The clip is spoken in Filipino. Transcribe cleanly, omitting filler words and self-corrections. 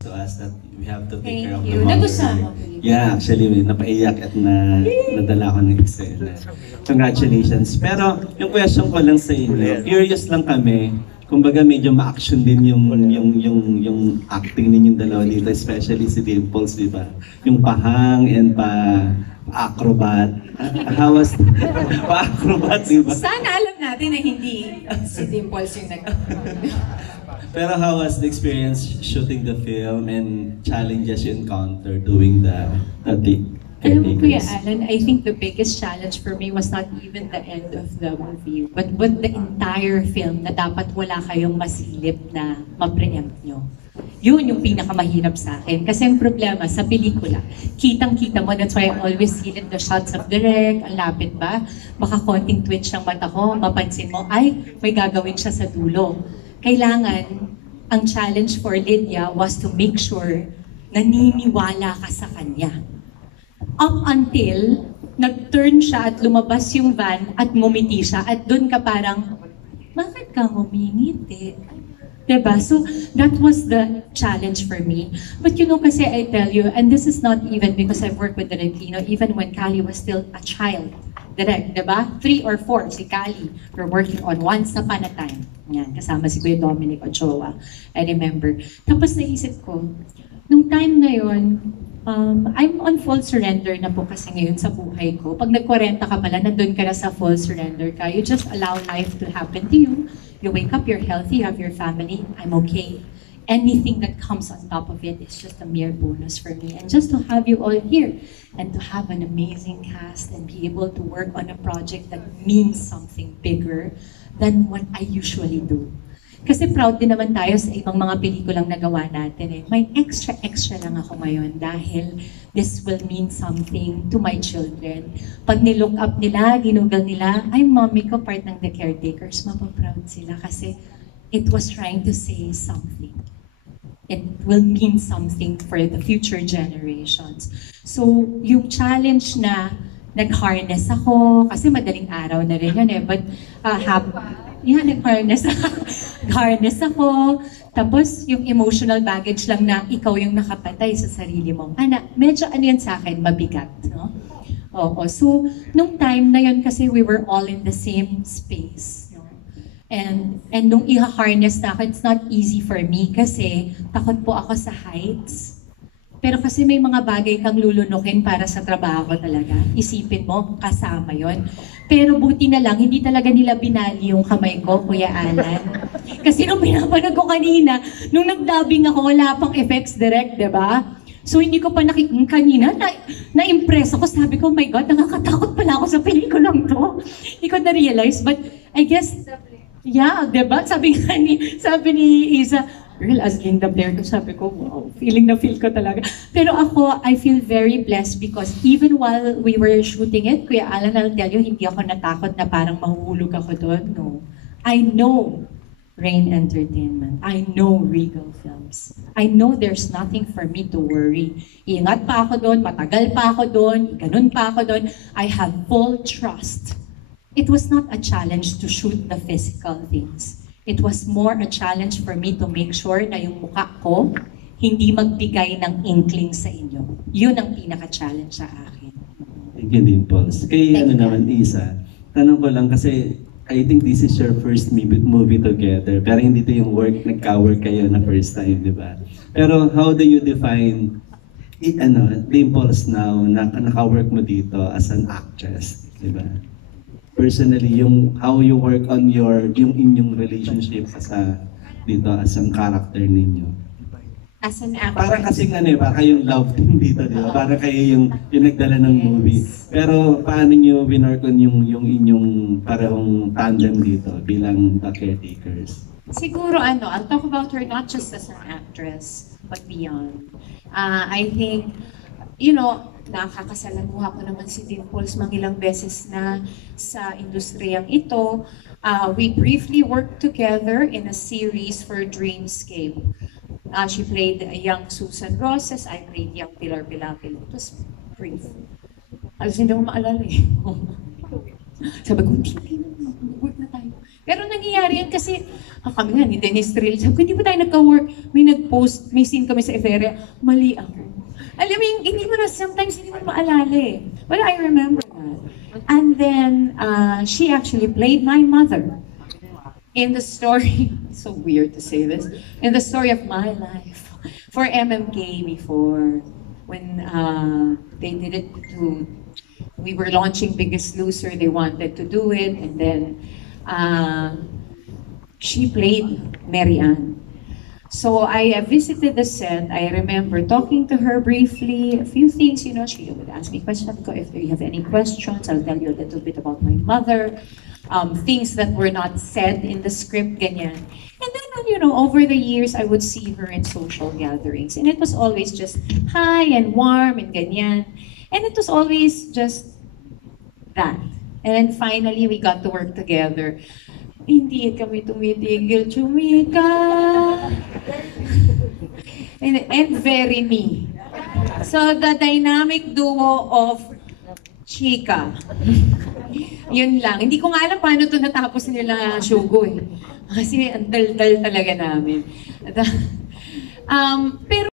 to us that we have to take care Thank of you. the mother. Nagusama ko yun. Yeah, actually, napaiyak at nadala ko ng eksena. Congratulations. Pero yung question ko lang sa inyo, curious lang kami, kumbaga medyo ma-action din yung acting ninyong dalawa dito, especially si Dimples, di ba? Yung pahang and pa-acrobat. How was pa-acrobat, di ba? Sana alam natin na hindi si Dimples yung nag- Pero how was the experience shooting the film and challenges you encounter doing the Alam mo, Kuya caretakers? Alan, I think the biggest challenge for me was not even the end of the movie, but the entire film na dapat wala kayong masilip na ma-preempt nyo. Yun yung pinakamahirap sa akin. Kasi ang problema sa pelikula, kitang-kita mo, that's why I always see the shots of direct, ang lapit ba? Baka konting twitch ng mata ko, mapansin mo, ay, may gagawin siya sa dulo. Kailangan, ang challenge for Lydia was to make sure naniniwala ka sa kanya. Up until nag-turn siya at lumabas yung van at ngumiti siya at doon ka parang, bakit ka ngumingiti? Diba? So that was the challenge for me. But you know kasi I tell you, and this is not even because I've worked with Direk Lino, even when Kali was still a child. Direk, diba? 3 or 4, si Kali, we're working on Once Upon a Time. Yan, kasama si Kuya Dominic Ochoa. I remember. Tapos naisip ko, nung time na yon, I'm on full surrender na po kasi ngayon sa buhay ko. Pag nag-40 ka pala, nandun ka na sa full surrender ka. You just allow life to happen to you. You wake up, you're healthy, you have your family, I'm okay. Anything that comes on top of it is just a mere bonus for me. And just to have you all here and to have an amazing cast and be able to work on a project that means something bigger than what I usually do. Kasi proud din naman tayo sa ibang mga pelikulang nagawa natin eh. May extra lang ako ngayon dahil this will mean something to my children. Pag nilook up nila, ginugal nila, ay mommy ko part ng The Caretakers, mapaproud sila kasi it was trying to say something. It will mean something for the future generations. So, yung challenge na nag-harness ako, kasi madaling araw na rin yun eh, but nag-harness harness ako. Tapos, yung emotional baggage lang na ikaw yung nakapatay sa sarili mo. Medyo ano yun sa akin, mabigat, no? Oo. So, nung time na yun kasi we were all in the same space. No? And nung i-harness na ako, it's not easy for me kasi takot po ako sa heights. Pero kasi may mga bagay kang lulunukin para sa trabaho talaga. Isipin mo, kasama yon. Pero buti na lang, hindi talaga nila binali yung kamay ko, Kuya Alan. Kasi nung pinapanood ko kanina, nung nag-dubbing ako, wala pang effects direct, di ba? So hindi ko pa kanina, na-impress ako. Sabi ko, oh my God, nakakatakot pala ako sa pelikulang to. Hindi ko na-realize, but I guess, yeah, di ba? Sabi ni Isa, girl, as Linda Blair ko, sabi ko, wow, feeling na feel ko talaga. Pero ako, I feel very blessed because even while we were shooting it, Kuya Alan, I'll tell you, hindi ako natakot na parang mahuhulog ako doon. No. I know Rain Entertainment. I know Regal Films. I know there's nothing for me to worry. Ingat pa ako doon, matagal pa ako doon, ganun pa ako doon. I have full trust. It was not a challenge to shoot the physical things. It was more a challenge for me to make sure na yung mukha ko hindi magbigay ng inkling sa inyo. Yun ang pinaka-challenge sa akin. Thank you, Dimples. Kay ano naman, Isa, tanong ko lang kasi I think this is your first movie together. Pero hindi ito yung nagka-work kayo na first time, di ba? Pero how do you define Dimples now na naka-work mo dito as an actress, di ba? Personally, yung how you work on yung inyong relationship dito as ang character ninyo. As an actor. Parang kasing parang kayong love team dito, di ba? Parang kayo yung nagdala ng movie. Pero paano nyo winwork on yung inyong parang tandem dito bilang The Caretakers? Siguro I'll talk about her not just as an actress, but beyond. I think, nakakasalamuha ko naman si Dimples mangilang beses na sa industriyang ito. We briefly worked together in a series for Dreamscape. She played young Susan Roses, I played young Pilar Pilapil. It was brief. Alas hindi ko maalala eh. Sabi ko, hindi na, work na tayo. Pero nangyayari yan kasi, kami nga ni Dennis Trill, sabi ko, hindi ba tayo nagka-work? May nag-post, may scene kami sa Etheria, mali ako. Alam mo, hindi mo na, sometimes hindi mo na maalala eh. But I remember that. And then, she actually played my mother in the story, so weird to say this, in the story of my life for MMK before, when they did it to, we were launching Biggest Loser, they wanted to do it, and then she played Mary Ann. So I visited the set. I remember talking to her briefly, a few things, you know, she would ask me questions. If you have any questions, I'll tell you a little bit about my mother, things that were not said in the script, ganyan. And then, you know, over the years, I would see her in social gatherings. And it was always just hi and warm and ganyan. And it was always just that. And then finally, we got to work together. Hindi kami tumitigil, chumika. And very me. So the dynamic duo of chika. Yun lang. Hindi ko nga alam paano ito natapos nila Shugo eh. Kasi ang dal-dal talaga namin. Pero